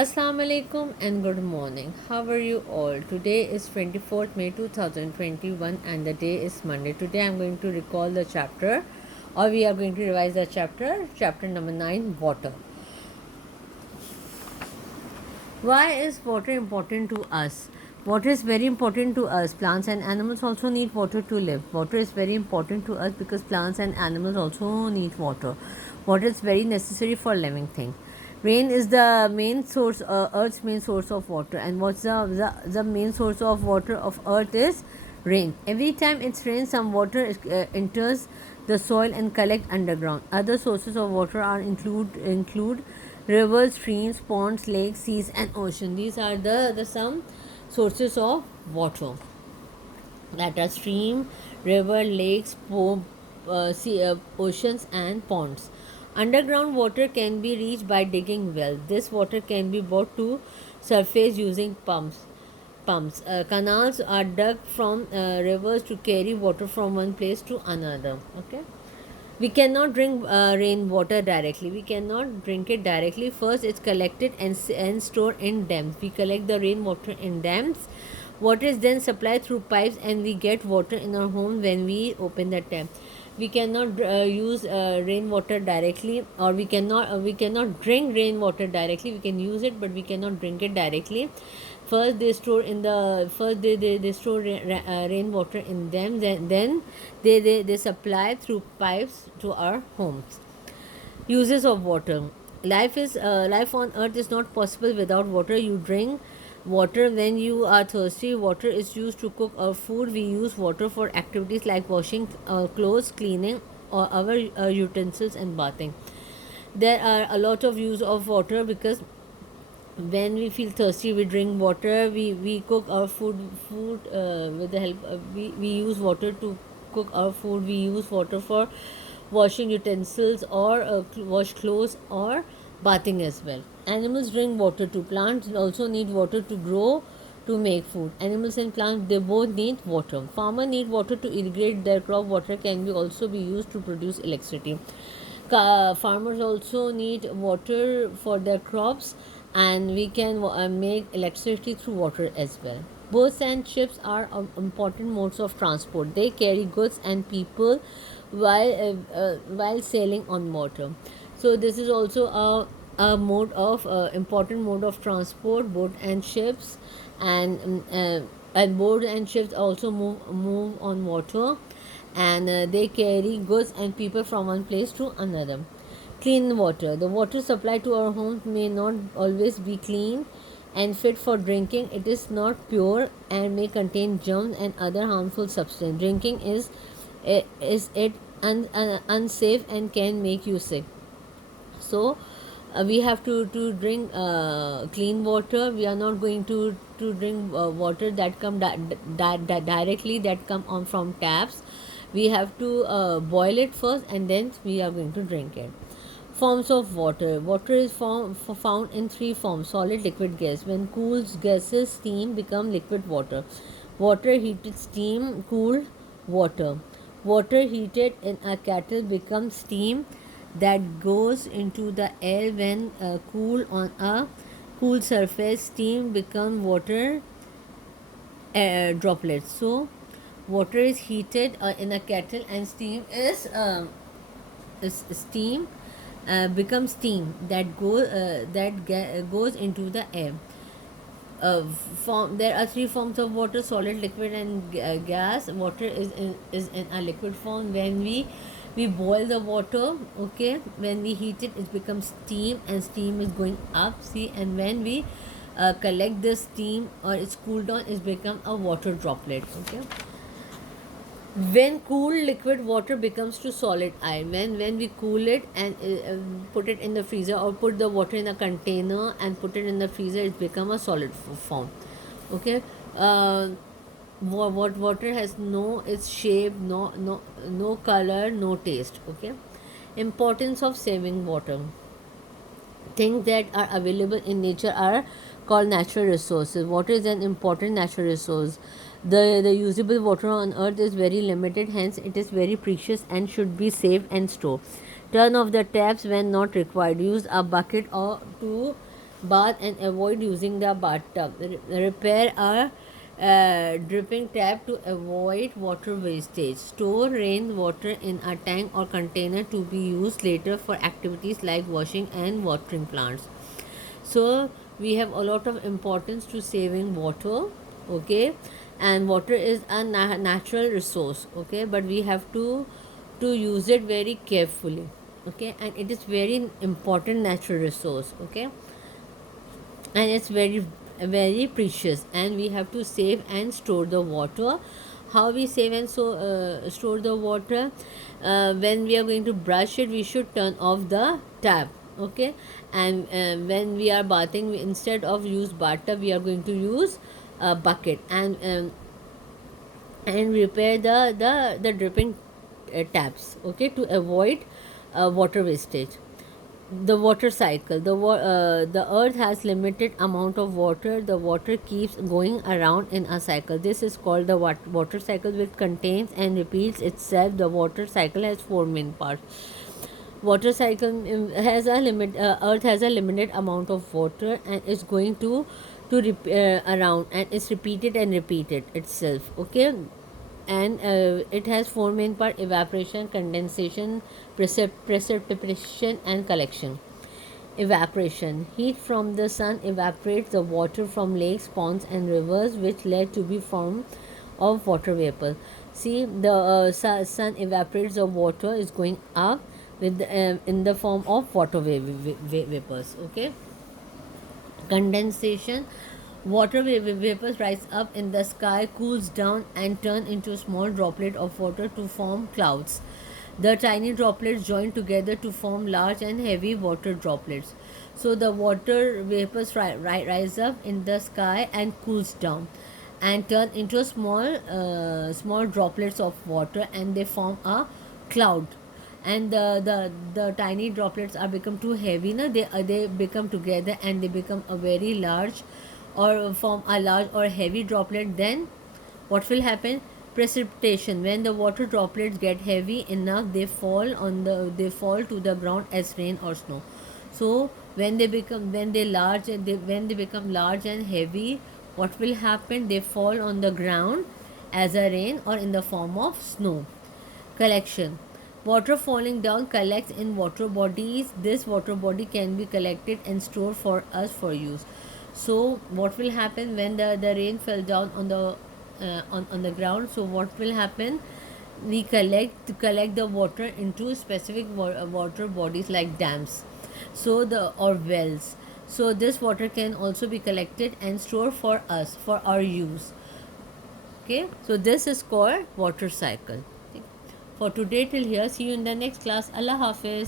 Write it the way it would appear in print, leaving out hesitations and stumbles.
Assalamu alaikum and good morning. How are you all? Today is 24th May 2021 and the day is Monday. Today I'm going to recall the chapter, or we are going to revise the chapter number 9, water. Why is water important to us? Water is very important to us. Plants and animals also need water to live. Water is very important to us because plants and animals also need water. Water is very necessary for living things. Rain is the main source, Earth's main source of water. And what's the main source of water of Earth is rain. Every time it's rain, some water enters the soil and collect underground. Other sources of water are include rivers, streams, ponds, lakes, seas, and ocean. These are the some sources of water, that are stream, river, lakes, oceans, and ponds. Underground water can be reached by digging wells. This water can be brought to surface using pumps. Canals are dug from rivers to carry water from one place to another. Okay, we cannot drink rainwater directly. We cannot drink it directly. First it's collected and stored in dams. We collect the rainwater in dams. Water is then supplied through pipes and we get water in our home when we open the tap. We cannot use rainwater directly, or we cannot drink rainwater directly. We can use it but we cannot drink it directly. First they store rainwater in them, then they supply through pipes to our homes. Uses of water. Life on earth is not possible without water. You drink water when you are thirsty. Water is used to cook our food. We use water for activities like washing clothes, cleaning, or our utensils, and bathing. There are a lot of use of water because when we feel thirsty we drink water. We cook our food with the help we use water to cook our food. We use water for washing utensils, or wash clothes, or bathing as well. Animals drink water too. Plants also need water to grow, to make food. Animals and plants, they both need water. Farmers need water to irrigate their crop. Water can be also be used to produce electricity. Farmers also need water for their crops, and we can make electricity through water as well. Boats and ships are important modes of transport. They carry goods and people while sailing on water. So this is also a mode of important mode of transport, boat and ships. And boat and ships also move on water, and they carry goods and people from one place to another. Clean water. The water supply to our homes may not always be clean and fit for drinking. It is not pure and may contain germs and other harmful substances. Drinking is it unsafe and can make you sick. So we have to drink clean water. We are not going to drink water that come directly, that come on from taps. We have to boil it first and then we are going to drink it. Forms of water. Water is found in three forms: solid, liquid, gas. When cooled gases, steam become liquid water. Water heated steam, cooled water. Water heated in a kettle becomes steam that goes into the air. When cool on a cool surface, steam become water droplets. So water is heated in a kettle and steam becomes steam that goes into the air. There are three forms of water: solid, liquid, and gas. Water is in a liquid form. When we boil the water, okay, when we heat it, it becomes steam, and steam is going up. See, and when we collect the steam or it's cooled down, it's become a water droplet. Okay. When cooled, liquid water becomes to solid iron. When we cool it and put it in the freezer, or put the water in a container and put it in the freezer, it become a solid form. Okay. What water has no its shape, no color, no taste. Okay. Importance of saving water. Things that are available in nature are called natural resources. Water is an important natural resource. The usable water on earth is very limited, hence it is very precious and should be saved and stored. Turn off the taps when not required. Use a bucket or to bath and avoid using the bathtub. Repair a dripping tap to avoid water wastage. Store rainwater in a tank or container to be used later for activities like washing and watering plants. So we have a lot of importance to saving water, okay, and water is a natural resource, okay, but we have to use it very carefully, okay, and it is very important natural resource, okay, and it's very precious, and we have to save and store the water. How we save and store the water? When we are going to brush it, we should turn off the tap, okay, and when we are bathing, instead of use bathtub, we are going to use a bucket, and repair the dripping taps, okay, to avoid water wastage. The water cycle, the earth has limited amount of water. The water keeps going around in a cycle. This is called the water cycle, which contains and repeats itself. The water cycle has four main parts. Water cycle has a limit. Earth has a limited amount of water, and it's going to around, and it's repeated and repeated itself, okay, and it has four main part: evaporation, condensation, precipitation, and collection. Evaporation: heat from the sun evaporates the water from lakes, ponds, and rivers, which led to be form of water vapor. See, the sun evaporates the water, is going up with in the form of water vapors, okay. Condensation: water vapors rise up in the sky, cools down, and turn into a small droplet of water to form clouds. The tiny droplets join together to form large and heavy water droplets. So the water vapors rise up in the sky and cools down and turn into small droplets of water, and they form a cloud. And the tiny droplets are become too heavy, na, they become together and they become a very large, or form a large or heavy droplet. Then what will happen? Precipitation: when the water droplets get heavy enough, they fall to the ground as rain or snow. So when they become large and heavy, what will happen? They fall on the ground as a rain or in the form of snow. Collection: water falling down collects in water bodies. This water body can be collected and stored for us for use. So what will happen when the rain fell down on the ground? So what will happen? We collect the water into specific water bodies like dams, so the or wells. So this water can also be collected and stored for us for our use, okay. So this is called water cycle. For today till here, see you in the next class. Allah Hafiz.